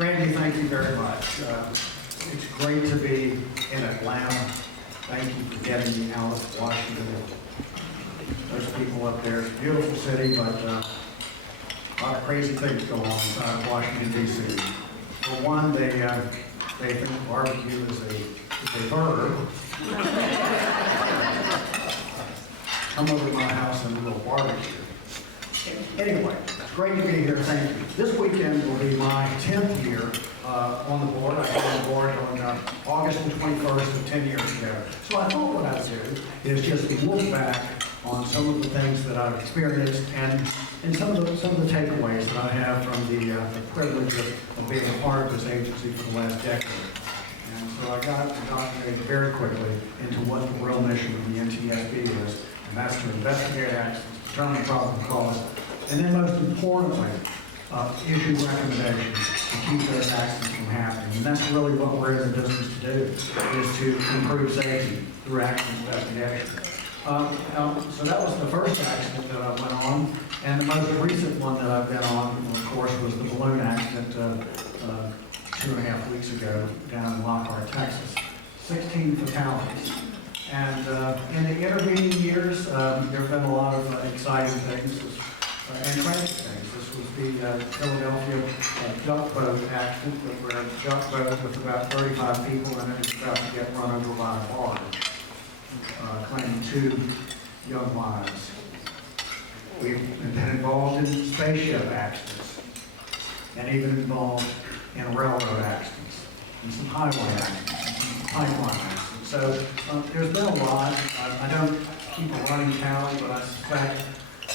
Randy, thank you very much. It's great to be in Atlanta. Thank you for getting me out of Washington. Those people up there, it's a beautiful city, but a lot of crazy things go on inside of Washington, D.C. For one, they think barbecue is a verb. Come over to my house and we'll barbecue. Anyway, it's great to be here. Thank you. This weekend will be my 10th year on the board. I came on board on August the 21st of 10 years ago. So I thought what I'd do is just look back on some of the things that I've experienced and some of the takeaways that I have from the privilege of being a part of this agency for the last decade. And so I got indoctrinated very quickly into what the real mission of the NTSB is, and that's to investigate accidents, determine problem cause, and then most importantly, issue recommendations to keep those accidents from happening. And that's really what we're in the business to do, is to improve safety through accident investigation. So that was the first accident that I went on, and the most recent one that I've been on, of course, was the balloon accident 2.5 weeks ago down in Lockhart, Texas. 16 fatalities. And in the intervening years, there have been a lot of exciting things and tragic things. This was the Philadelphia duck boat accident, where a duck boat with about 35 people in it was about to get run over by a barge, claiming 2 young lives. We've been involved in spaceship accidents, and even involved in railroad accidents, and some highway accidents, and some pipeline accidents. So there's been a lot. I don't keep a running tally, but I suspect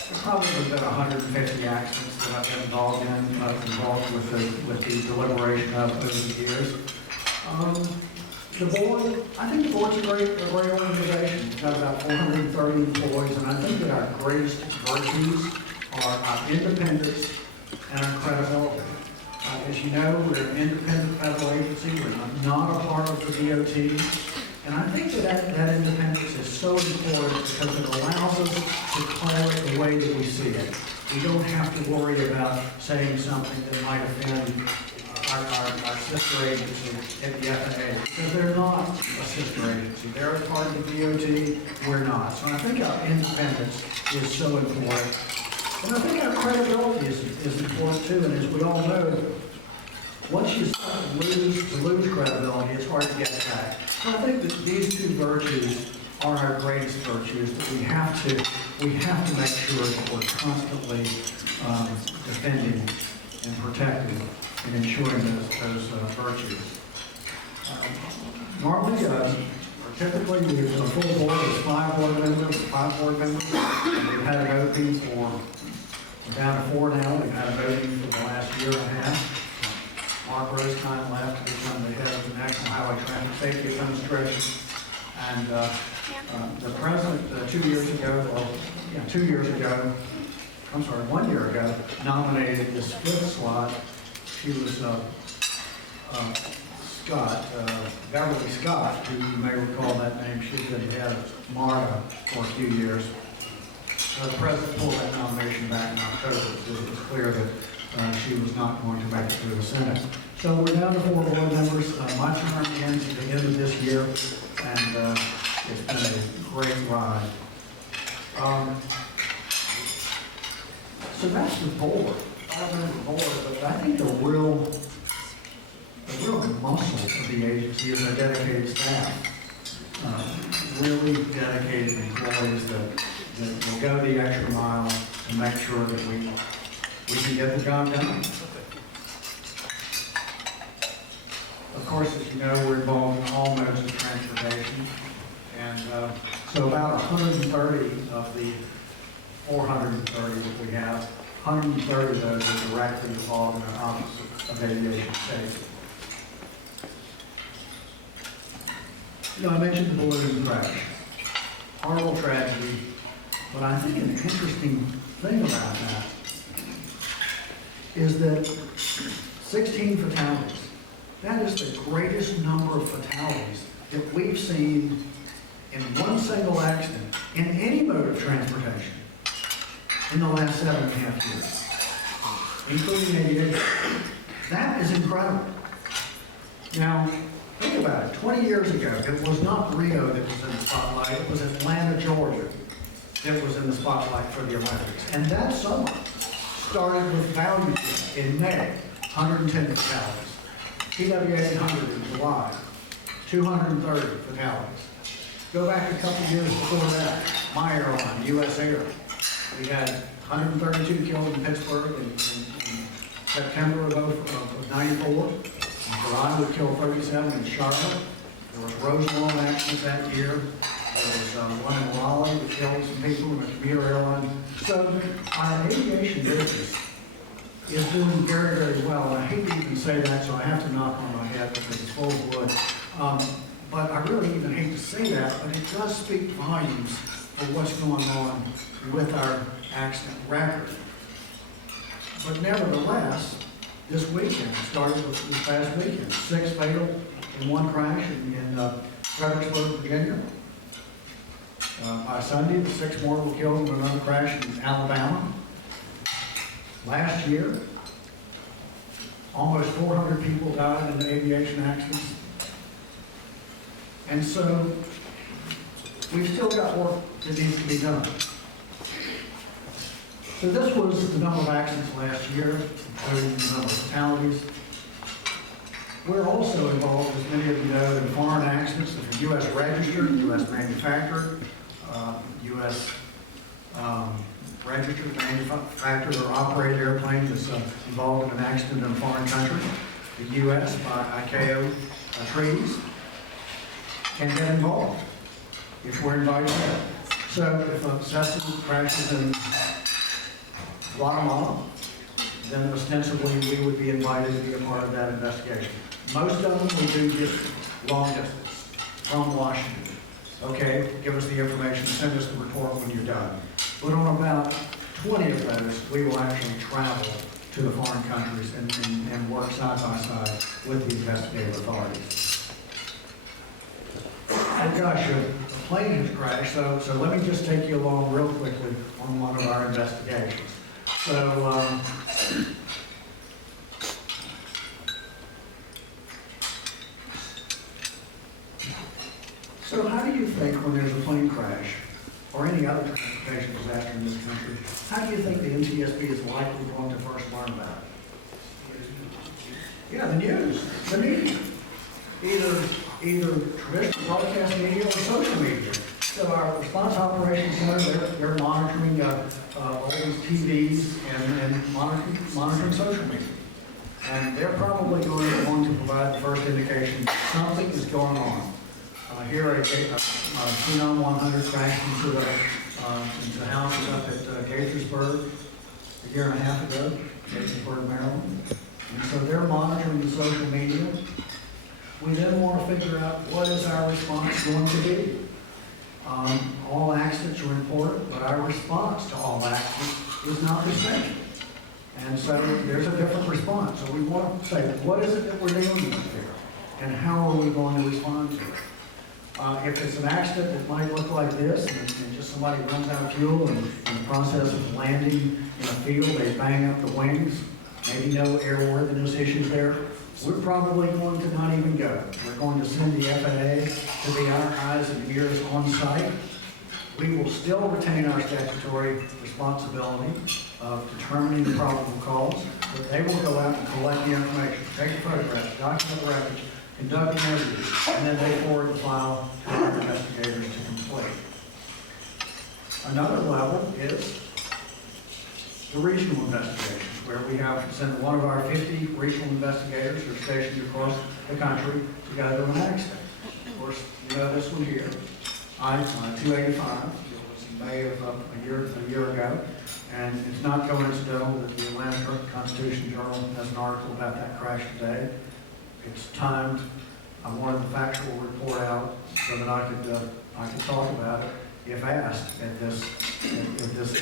there's probably been 150 accidents that I've been involved in, involved with the deliberation of over the years. The board, I think the board's a great organization. We've got about 430 employees, and I think that our greatest virtues are our independence and our credibility. As you know, we're an independent federal agency. We're not a part of the DOT. And I think that independence is so important because it allows us to call it the way that we see it. We don't have to worry about saying something that might offend our sister agency at the FAA, because they're not a sister agency. They're a part of the DOT, we're not. So I think our independence is so important. And I think our credibility is important too, and as we all know, once you start to lose credibility, it's hard to get it back. So I think that these 2 virtues are our greatest virtues, that we have to make sure that we're constantly defending and protecting and ensuring those virtues. Normally, or typically, we have a full board of 5 board members, and we've had an opening we're down to 4 now. We've had an opening for the last year and a half. Mark Rose kind of left to become the head of the National Highway Traffic Safety Administration. And the president 2 years ago, 1 year ago, nominated this 5th slot. She was Beverly Scott, who you may recall that name. She's been head of MARTA for a few years. The president pulled that nomination back in October, so it was clear that she was not going to make it through the Senate. So we're down to 4 board members. My term ends at the end of this year, and it's been a great ride. So that's the board. I remember the board, but I think the real muscle of the agency is our dedicated staff. Really dedicated employees that will go the extra mile to make sure that we can get the job done. Of course, as you know, we're involved in all modes of transportation. And so about 130 of the 430 that we have, 130 of those are directly involved in our Office of Aviation Safety. You know, I mentioned the balloon crash. Horrible tragedy. But I think an interesting thing about that is that 16 fatalities, that is the greatest number of fatalities that we've seen in one single accident in any mode of transportation in the last 7.5 years, including aviation. That is incredible. Now, think about it. 20 years ago, it was not Rio that was in the spotlight. It was Atlanta, Georgia that was in the spotlight for the Olympics. And that summer started with value in May, 110 fatalities. TWA 800 in July, 230 fatalities. Go back a couple years before that, my airline, US Air, we had 132 killed in Pittsburgh in September of 94. In July, we killed 37 in Charlotte. There was Rosemont accidents that year. There was one in Raleigh that killed some people in a commuter airline. So our aviation business is doing very, very well. And I hate to even say that, so I have to knock on my head because it's full of wood. But I really even hate to say that, but it does speak volumes of what's going on with our accident record. But nevertheless, this weekend, started with this past weekend, 6 fatal in one crash in Fredericksburg, Virginia. By Sunday, the 6 more were killed in another crash in Alabama. Last year, almost 400 people died in aviation accidents. And so, we've still got work that needs to be done. So this was the number of accidents last year, including the number of fatalities. We're also involved, as many of you know, in foreign accidents that are U.S. registered, U.S. manufactured, U.S. Registered, manufactured, or operated airplane that's involved in an accident in a foreign country. The U.S. by ICAO treaties can get involved if we're invited there. So if a Cessna crashes in Guatemala, then ostensibly we would be invited to be a part of that investigation. Most of them we do just long distance from Washington. Okay, give us the information, send us the report when you're done. But on about 20 of those, we will actually travel to the foreign countries and work side by side with the investigative authorities. Oh gosh, a plane has crashed, so let me just take you along real quickly on one of our investigations. So how do you think when there's a plane crash or any other transportation disaster in this country, how do you think the NTSB is likely going to first learn about it? Yeah, the news, the media. Either traditional broadcast media or social media. So our response operations center, they're monitoring all these TVs and monitoring social media. And they're probably going to provide the first indication something is going on. Here a Phenom 100 crashed into the houses up at Gaithersburg a year and a half ago, Gaithersburg, Maryland. And so they're monitoring the social media. We then want to figure out what is our response going to be. All accidents are important, but our response to all accidents is not the same. And so there's a different response. So we want to say, what is it that we're dealing with here? And how are we going to respond to it? If it's an accident that might look like this, and just somebody runs out of fuel, and in the process of landing in a field, they bang up the wings, maybe no airworthiness issues there, we're probably going to not even go. We're going to send the FAA to be our eyes and ears on site. We will still retain our statutory responsibility of determining the probable cause, but they will go out and collect the information, take the photographs, document the records, conduct an interview, and then they forward the file to our investigators to complete. Another level is the regional investigations, where we have sent one of our 50 regional investigators who are stationed across the country to go to an accident. Of course, you know this one here, I-285. It was in May of a year ago, and it's not coincidental that the Atlanta Constitution-Journal has an article about that crash today. It's timed. I wanted the factual report out so that I could talk about it if asked at this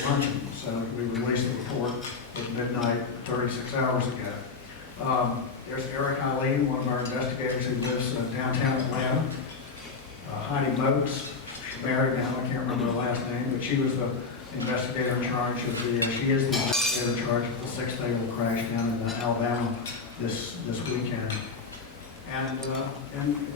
luncheon. So we released the report at midnight 36 hours ago. There's Eric Eileen, one of our investigators who lives downtown Atlanta. Heidi Moats, she's married now, I can't remember her last name, but she was the investigator in charge of she is the investigator in charge of the 6 fatal crash down in Alabama this weekend. And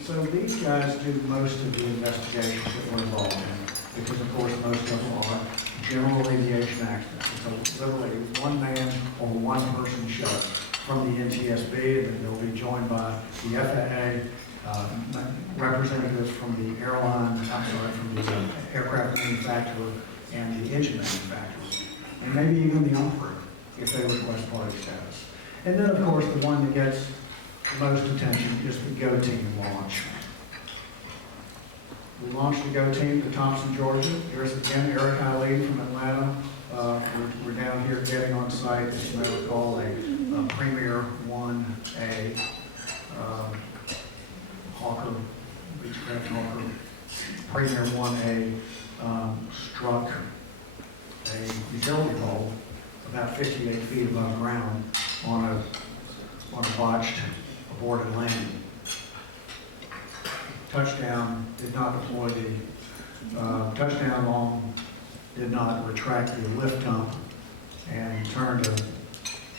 so these guys do most of the investigations that we're involved in, because of course most of them are general aviation accidents. So literally one man or one person show from the NTSB, and then they'll be joined by the FAA, representatives from the from the aircraft manufacturer and the engine manufacturer, and maybe even the operator if they request party status. And then of course the one that gets the most attention is the GO team launch. We launched the GO team to Thompson, Georgia. Here's again Eric Eileen from Atlanta. We're down here getting on site, as you may recall, a Premier 1A Hawker, Beechcraft Hawker, Premier 1A struck a utility pole about 58 feet above ground on a botched aborted landing. Touchdown did not deploy the touchdown long, did not retract the lift dump, and turned a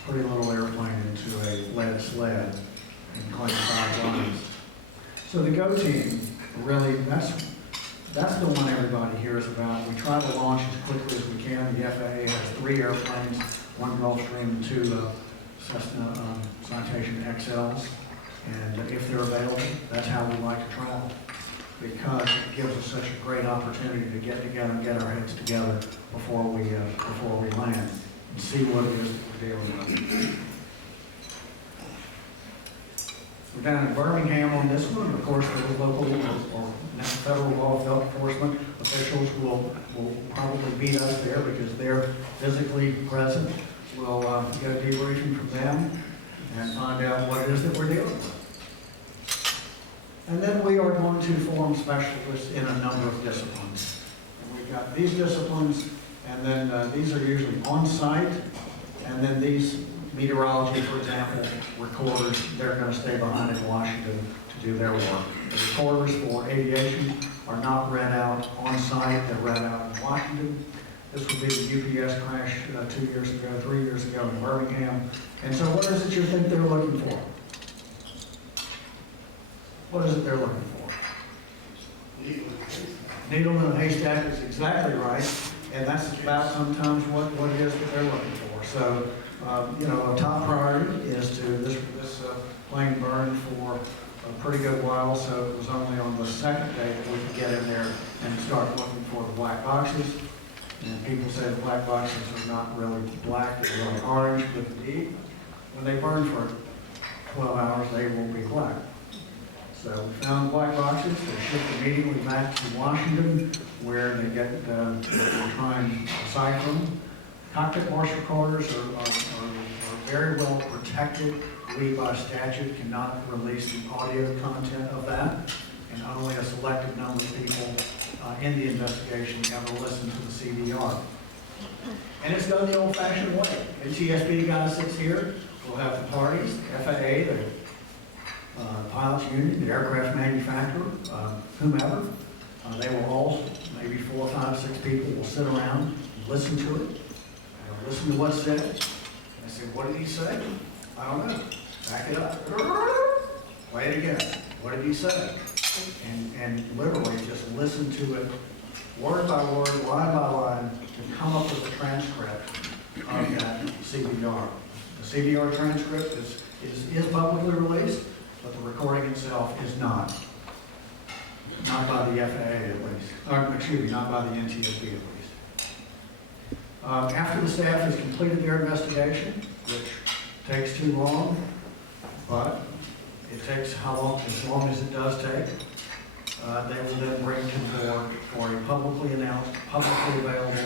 pretty little airplane into a lead sled and claimed 5 lives. So the GO team, really, that's the one everybody hears about. We try to launch as quickly as we can. The FAA has 3 airplanes, 1 Gulfstream and 2 Cessna Citation XLs. And if they're available, that's how we like to travel, because it gives us such a great opportunity to get together and get our heads together before we land and see what it is that we're dealing with. We're down in Birmingham on this one. Of course, the local or federal law enforcement officials will probably beat us there because they're physically present. We'll get a debriefing from them and find out what it is that we're dealing with. And then we are going to form specialists in a number of disciplines. And we've got these disciplines, and then these are usually on-site, and then these meteorology, for example, recorders, they're going to stay behind in Washington to do their work. The recorders for aviation are not read out on-site, they're read out in Washington. This would be the UPS crash 2 years ago, 3 years ago in Birmingham. And so what is it you think they're looking for? What is it they're looking for? Needle in a haystack is exactly right. And that's about sometimes what it is that they're looking for. So, a top priority is to, this plane burned for a pretty good while, so it was only on the second day that we could get in there and start looking for the black boxes. And people say the black boxes are not really black, they're really orange, but indeed, when they burn for 12 hours, they will be black. So we found black boxes, they shipped immediately back to Washington, where they get, they try and decipher them. Cockpit voice recorders are very well protected. We, by statute, cannot release the audio content of that, and only a selected number of people in the investigation ever listen to the CVR. And it's done the old-fashioned way. NTSB guy sits here. We'll have the parties, the FAA, the pilots union, the aircraft manufacturer, whomever. They will all, maybe 4, 5, 6 people will sit around and listen to it. They'll listen to what's said. And they say, what did he say? I don't know. Back it up. Play it again. What did he say? And literally just listen to it word by word, line by line, to come up with a transcript of that CVR. The CVR transcript is publicly released, but the recording itself is not. Not by the FAA at least. Not by the NTSB at least. After the staff has completed their investigation, which takes too long, but it takes as long as it does take, they will then bring to the board for a publicly announced, publicly available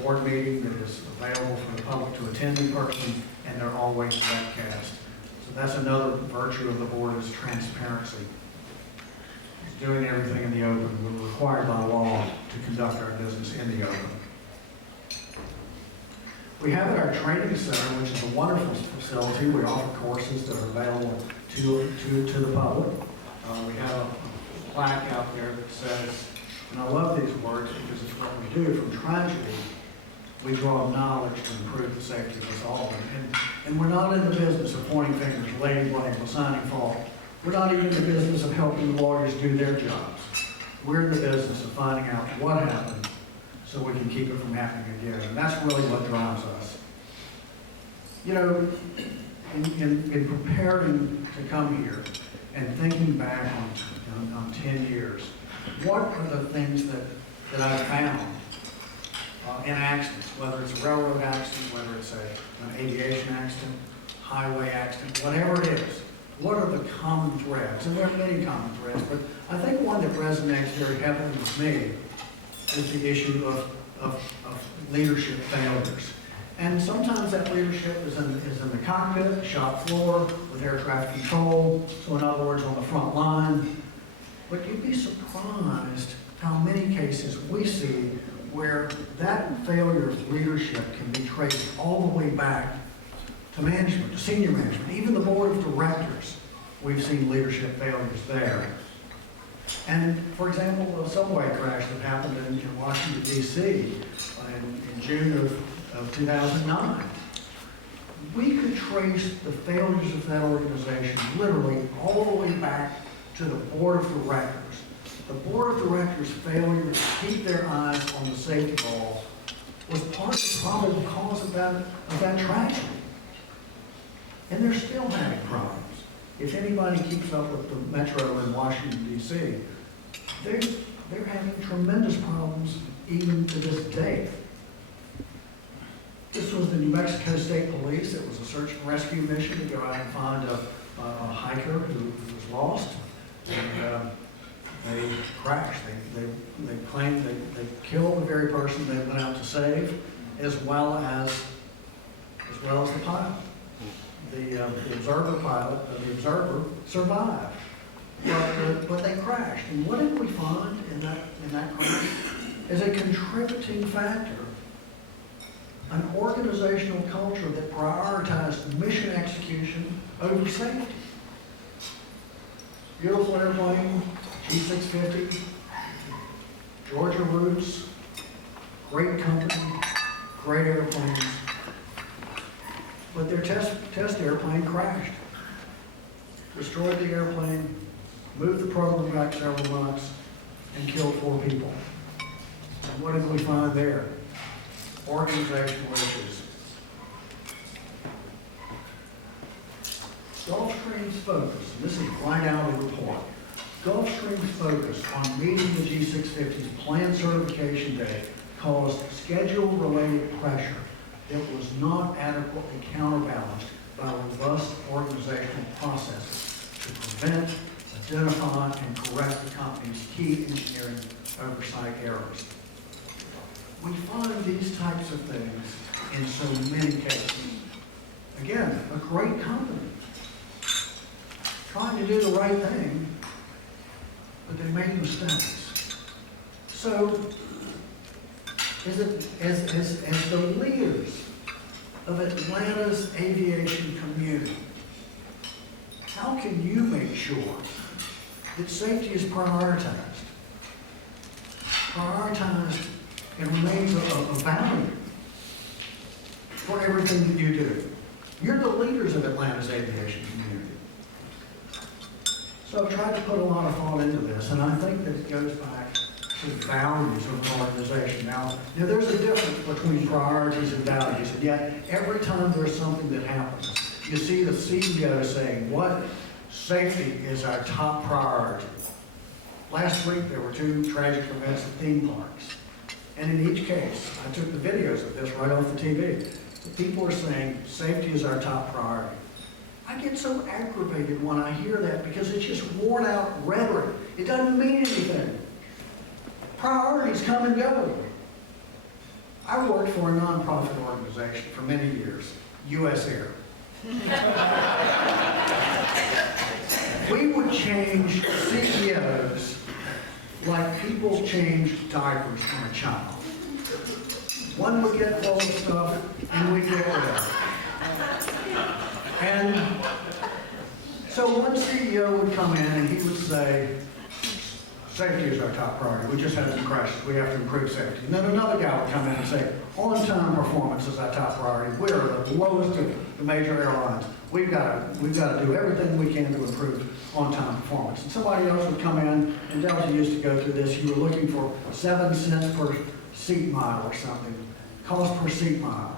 board meeting that is available for the public to attend in person, and they're always webcast. So that's another virtue of the board, is transparency. It's doing everything in the open. We're required by law to conduct our business in the open. We have at our training center, which is a wonderful facility. We offer courses that are available to the public. We have a plaque out there that says, and I love these words because it's what we do, from tragedy, we draw knowledge to improve the safety of us all. And we're not in the business of pointing fingers, laying blame, assigning fault. We're not even in the business of helping lawyers do their jobs. We're in the business of finding out what happened so we can keep it from happening again. And that's really what drives us. You know, in preparing to come here and thinking back on 10 years, what are the things that I've found in accidents, whether it's a railroad accident, whether it's an aviation accident, highway accident, whatever it is? What are the common threads? And there are many common threads, but I think one that resonates very heavily with me is the issue of leadership failures. And sometimes that leadership is in the cockpit, shop floor, with air traffic control, so in other words, on the front line. But you'd be surprised how many cases we see where that failure of leadership can be traced all the way back to management, to senior management, even the board of directors. We've seen leadership failures there. And for example, a subway crash that happened in Washington, D.C. in June of 2009. We could trace the failures of that organization literally all the way back to the board of directors. The board of directors' failure to keep their eyes on the safety ball was part of the probable cause of that tragedy. And they're still having problems. If anybody keeps up with the metro in Washington, D.C., they're having tremendous problems even to this day. This was the New Mexico State Police. It was a search and rescue mission to go out and find a hiker who was lost. And they crashed. They claimed they killed the very person they went out to save, as well as the pilot. The observer pilot, the observer survived, but they crashed. And what did we find in that crash? As a contributing factor, an organizational culture that prioritized mission execution over safety. Beautiful airplane, G650, Georgia roots, great company, great airplanes. But their test airplane crashed, destroyed the airplane, moved the program back several months, and killed 4 people. And what did we find there? Organizational issues. Gulfstream's focus, and this is right out of the report, Gulfstream's focus on meeting the G650's planned certification date caused schedule-related pressure that was not adequately counterbalanced by robust organizational processes to prevent, identify, and correct the company's key engineering oversight errors. We find these types of things in so many cases. Again, a great company trying to do the right thing, but they make mistakes. So, as the leaders of Atlanta's aviation community, how can you make sure that safety is prioritized and remains a value for everything that you do? You're the leaders of Atlanta's aviation community. So I've tried to put a lot of thought into this, and I think that it goes back to the values of an organization. Now, there's a difference between priorities and values, and yet every time there's something that happens, you see the CEO saying, what? Safety is our top priority. Last week, there were 2 tragic events at theme parks. And in each case, I took the videos of this right off the TV. The people are saying, safety is our top priority. I get so aggravated when I hear that because it's just worn out rhetoric. It doesn't mean anything. Priorities come and go. I worked for a nonprofit organization for many years, U.S. Air. We would change CEOs like people change diapers on a child. One would get full of stuff, and we'd get rid of it. And so one CEO would come in and he would say, safety is our top priority. We just had some crashes. We have to improve safety. And then another guy would come in and say, On-time performance is our top priority. We are the lowest of the major airlines. We've got to do everything we can to improve on-time performance. And somebody else would come in, and Delta used to go through this. You were looking for 7 cents per seat mile or something, cost per seat mile.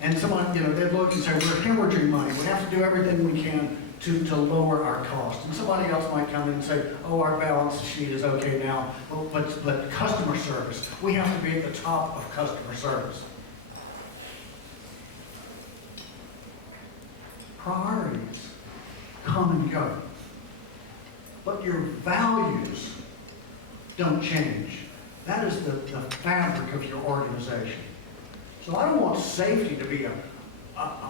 And someone, they'd look and say, we're hemorrhaging money. We have to do everything we can to lower our cost. And somebody else might come in and say, oh, our balance sheet is okay now, but customer service, we have to be at the top of customer service. Priorities come and go, but your values don't change. That is the fabric of your organization. So I don't want safety to be a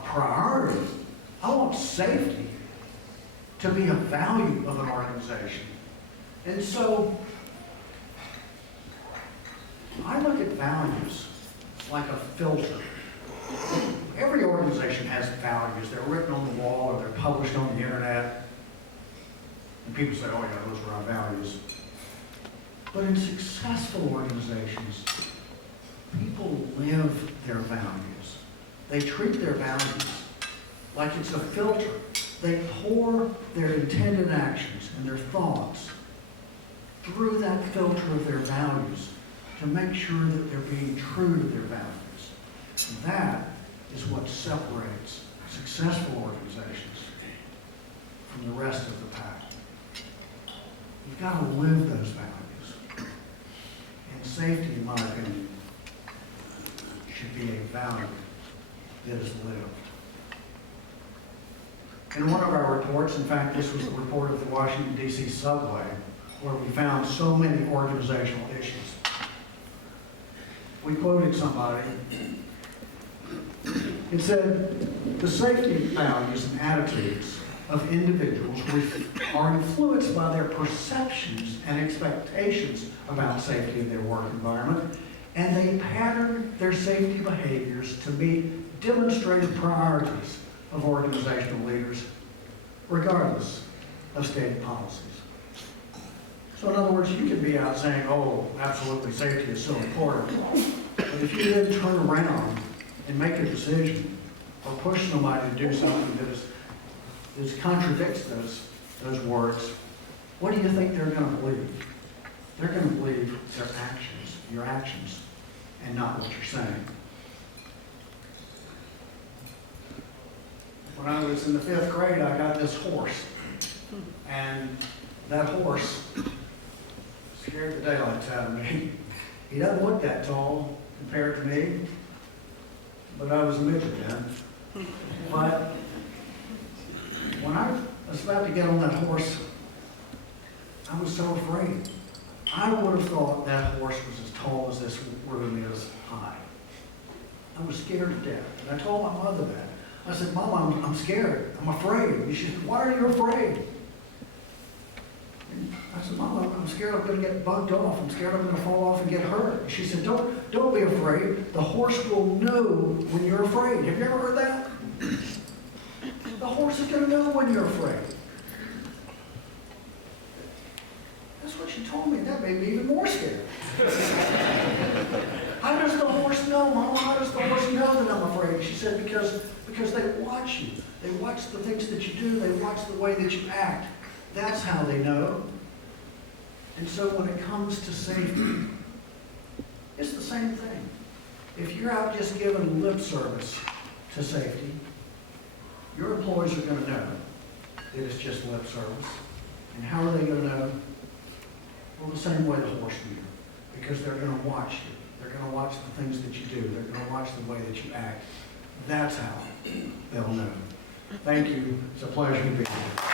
priority. I want safety to be a value of an organization. And so I look at values like a filter. Every organization has values. They're written on the wall or they're published on the internet. And people say, oh yeah, those are our values. But in successful organizations, people live their values. They treat their values like it's a filter. They pour their intended actions and their thoughts through that filter of their values to make sure that they're being true to their values. And that is what separates successful organizations from the rest of the pack. You've got to live those values. And safety, in my opinion, should be a value that is lived. In one of our reports, in fact, this was a report of the Washington, D.C. subway, where we found so many organizational issues. We quoted somebody. It said, the safety values and attitudes of individuals are influenced by their perceptions and expectations about safety in their work environment, and they pattern their safety behaviors to meet demonstrated priorities of organizational leaders, regardless of state policies. So in other words, you can be out saying, oh, absolutely, safety is so important. But if you then turn around and make a decision or push somebody to do something that contradicts those words, what do you think they're going to believe? They're going to believe their actions, your actions, and not what you're saying. When I was in the 5th grade, I got this horse. And that horse scared the daylights out of me. He doesn't look that tall compared to me, but I was a midget then. But when I was about to get on that horse, I was so afraid. I would have thought that horse was as tall as this room is high. I was scared to death. And I told my mother that. I said, Mom, I'm scared. I'm afraid. And she said, why are you afraid? And I said, Mom, I'm scared I'm going to get bugged off. I'm scared I'm going to fall off and get hurt. And she said, don't be afraid. The horse will know when you're afraid. Have you ever heard that? The horse is going to know when you're afraid. That's what she told me. That made me even more scared. How does the horse know, Mama? How does the horse know that I'm afraid? She said, because they watch you. They watch the things that you do. They watch the way that you act. That's how they know. And so when it comes to safety, it's the same thing. If you're out just giving lip service to safety, your employees are going to know that it's just lip service. And how are they going to know? Well, the same way the horse will. Because they're going to watch you. They're going to watch the things that you do. They're going to watch the way that you act. That's how they'll know. Thank you. It's a pleasure to be here.